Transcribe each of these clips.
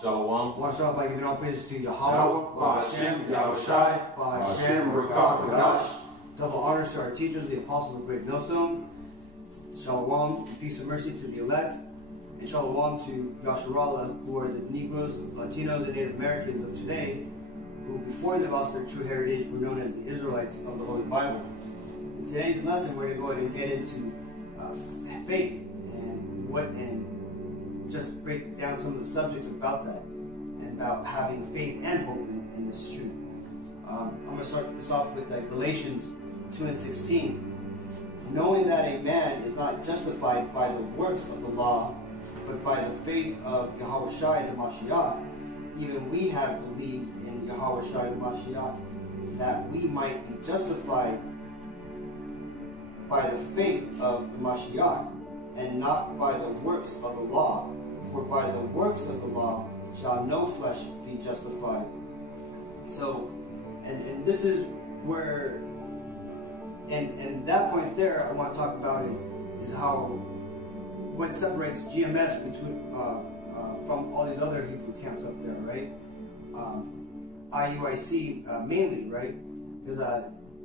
Shalom. Want to start by giving all praises to Yahweh, Yahweh, Hashem, Yahushai, Hashem, Rakah, Kadash. Double honors to our teachers, the apostles of Great Millstone. Shalom, peace and mercy to the elect. And shalom to Yasharallah, who are the Negroes, Latinos, and Native Americans of today, who before they lost their true heritage were known as the Israelites of the Holy Bible. In today's lesson, we're going to go ahead and get into faith and just break down some of the subjects about that and about having faith and hope in this truth. I'm going to start this off with Galatians 2:16. Knowing that a man is not justified by the works of the law, but by the faith of Yahushua the Mashiach, even we have believed in Yahushua the Mashiach, that we might be justified by the faith of the Mashiach, and not by the works of the law. For by the works of the law shall no flesh be justified. So, and this is where, and that point there I want to talk about is how, what separates GMS between from all these other Hebrew camps up there, right? IUIC mainly, right? Because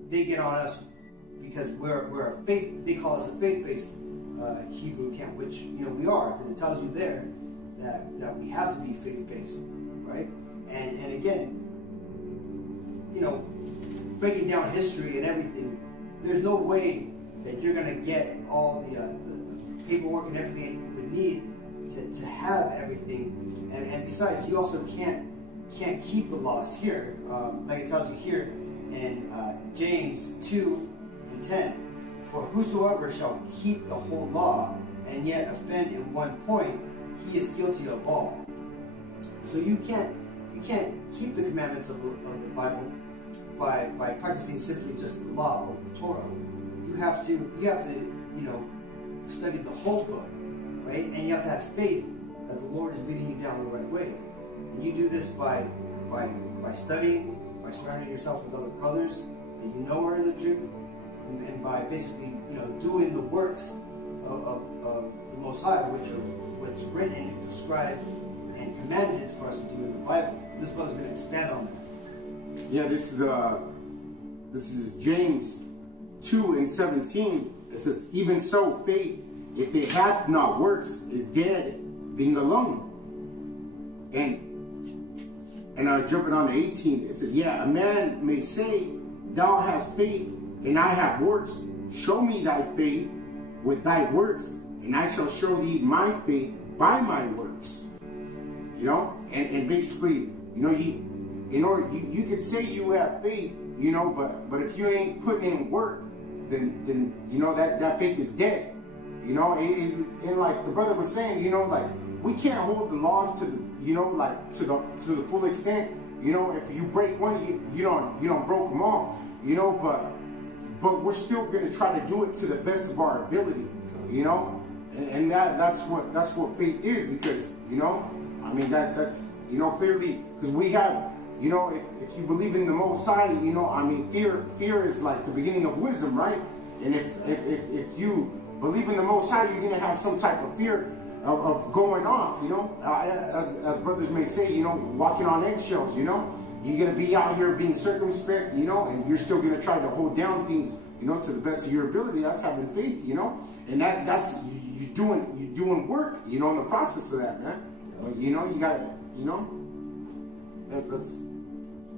they get on us because we're a faith. They call us a faith-based Hebrew camp, which we are, because it tells you there that we have to be faith-based, right? And again, breaking down history and everything, there's no way that you're going to get all the paperwork and everything you would need to have everything. And besides, you also can't keep the laws here, like it tells you here in James 2:10. For whosoever shall keep the whole law and yet offend in one point, he is guilty of all. So you can't keep the commandments of the Bible by practicing simply just the law or the Torah. You have to study the whole book, right? And you have to have faith that the Lord is leading you down the right way. And you do this by studying, by surrounding yourself with other brothers that you know are in the truth, and by basically doing the works of the Most High, which are what's written and prescribed and commanded for us to do in the Bible. This brother's going to expand on that. Yeah, this is James 2:17. It says, even so, faith, if it hath not works, is dead, being alone. And jumping on to 18, it says, yeah, a man may say, thou hast faith, and I have works. Show me thy faith with thy works, and I shall show thee my faith by my works. And basically, you could say you have faith, but if you ain't putting in work, then that faith is dead. And like the brother was saying, like we can't hold the laws to the to the full extent. If you break one, you don't broke them all. But we're still gonna try to do it to the best of our ability. And that's what faith is, because that's clearly, because we have. If you believe in the Most High, fear is like the beginning of wisdom, right? And if you believe in the Most High, you're gonna have some type of fear of going off, as brothers may say, walking on eggshells, You're gonna be out here being circumspect, and you're still gonna try to hold down things, to the best of your ability. That's having faith, and that's you doing work, in the process of that, man. But you gotta, that's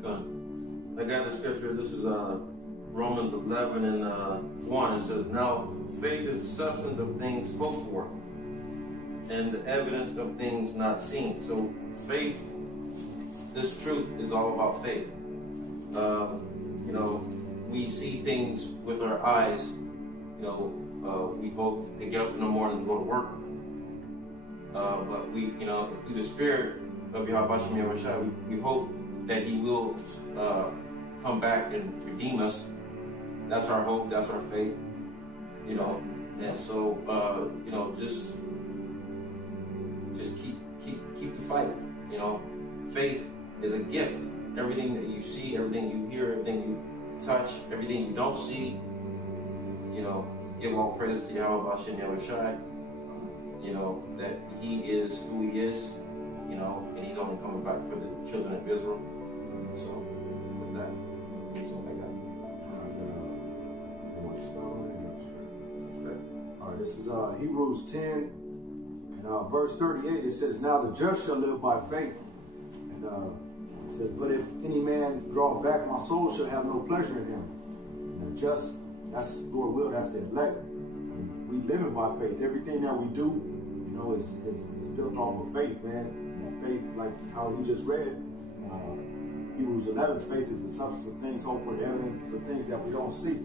good. I got the scripture. This is Romans 11:1. It says, now faith is the substance of things hoped for, and the evidence of things not seen. So faith, this truth is all about faith. We see things with our eyes. We hope to get up in the morning and go to work. But we, through the Spirit of Yahweh Yahushua, we hope that He will come back and redeem us. That's our hope. That's our faith. And so just keep the fight. Faith is a gift. Everything that you see, everything you hear, everything you touch, everything you don't see, give all praise to Yahweh Yahushua. That He is who He is, and He He's only coming back for the children of Israel. So, with that, that's all I got. You want to expound on it? All right, this is Hebrews 10 and verse 38. It says, "Now the just shall live by faith." And it says, "But if any man draw back, my soul shall have no pleasure in him." And the just, that's Lord will, that's the elect. And we living by faith. Everything that we do, you know, is built off of faith, man. And that faith, like how we just read, Hebrews 11, faith is the substance of things hoped for, the evidence of things that we don't see.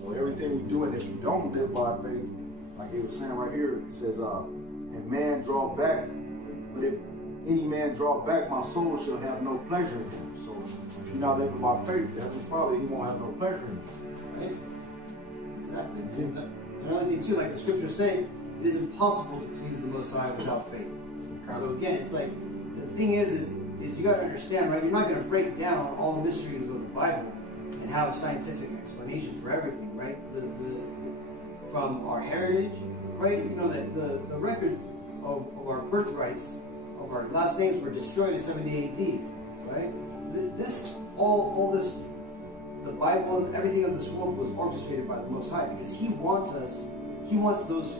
So everything we do, and if you don't live by faith, like he was saying right here, it says, "And man draw back, but if any man draw back, my soul shall have no pleasure in him." So if you're not living by faith, the Heavenly Father, he won't have no pleasure in you. Right? Exactly. And another thing too, like the scriptures say, it is impossible to please the Most High without faith. So again, it's like, the thing is you got to understand, right? You're not going to break down all the mysteries of the Bible and have a scientific explanation for everything, right? From our heritage, right? You know that the records of our birthrights, of our last names, were destroyed in 70 AD, right? All this, the Bible and everything of this world was orchestrated by the Most High, because He wants those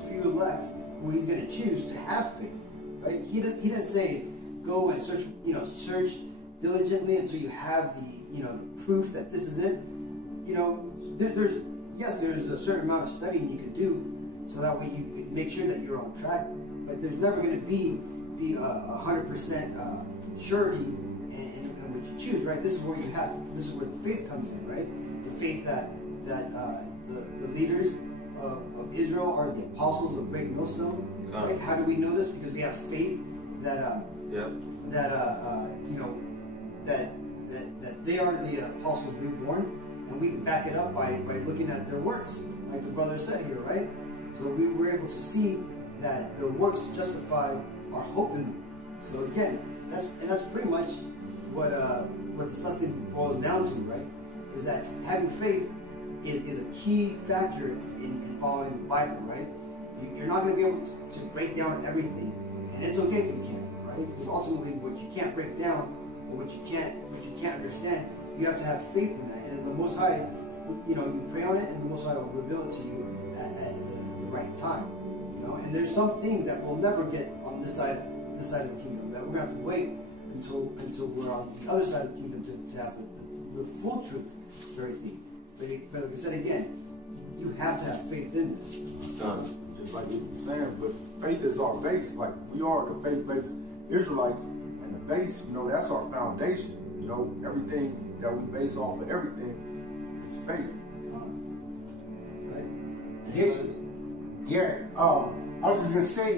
few elect who He's going to choose to have faith, right? He didn't say go and search diligently until you have the proof that this is it. You know, there's a certain amount of studying you can do, so that way you can make sure that you're on track. But there's never going to be 100% surety in what you choose, right? This is where this is where the faith comes in, right? The faith that the leaders of Israel are the apostles of Great Millstone. Right? How do we know this? Because we have faith that they are the apostles reborn. And we can back it up by looking at their works, like the brother said here, right? So we were able to see that their works justify our hope in them. So again, that's pretty much what this lesson boils down to, right? Is that having faith is a key factor in following the Bible, right? You're not going to be able to break down everything, and it's okay if you can't, right? Because ultimately, what you can't break down or what you can't understand, you have to have faith in that. And the Most High, you pray on it, and the Most High will reveal it to you at the right time. You know, and there's some things that we'll never get on this side of the kingdom, that we're going to have to wait until we're on the other side of the kingdom to have the full truth of everything. But like I said again, you have to have faith in this. Just like you were saying, but faith is our base. Like, we are the faith-based Israelites, and the base, that's our foundation. Everything that we base off of everything is faith. Right? Yeah. I was just gonna say,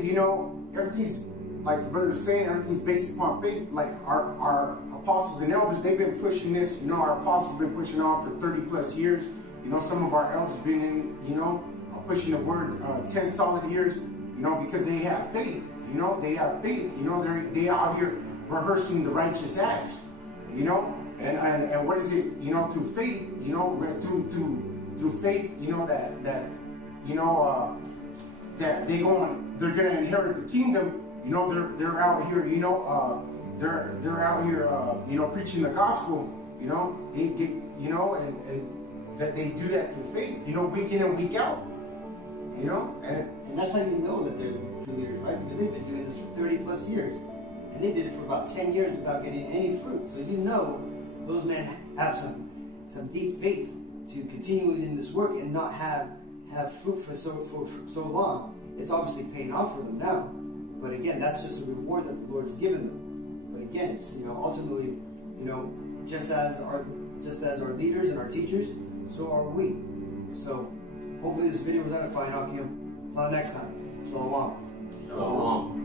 everything's, like the brother was saying, everything's based upon faith. Like our apostles and elders, they've been pushing this. Our apostles have been pushing on for 30 plus years. Some of our elders been in, pushing the word 10 solid years. Because they have faith. They have faith. They out here rehearsing the righteous acts. And what is it? Through faith. Through faith. That they're gonna inherit the kingdom. They're out here. They're out here. Preaching the gospel. They get. And that they do that through faith. Week in and week out. And that's how you know that they're the true leaders, right? Because they've been doing this for 30 plus years. And they did it for about 10 years without getting any fruit. So those men have some deep faith to continue in this work and not have fruit for so long. It's obviously paying off for them now. But again, that's just a reward that the Lord's given them. But again, it's ultimately, just as our leaders and our teachers, so are we. So hopefully this video was edifying, Akim. Until next time. Shalom. Shalom.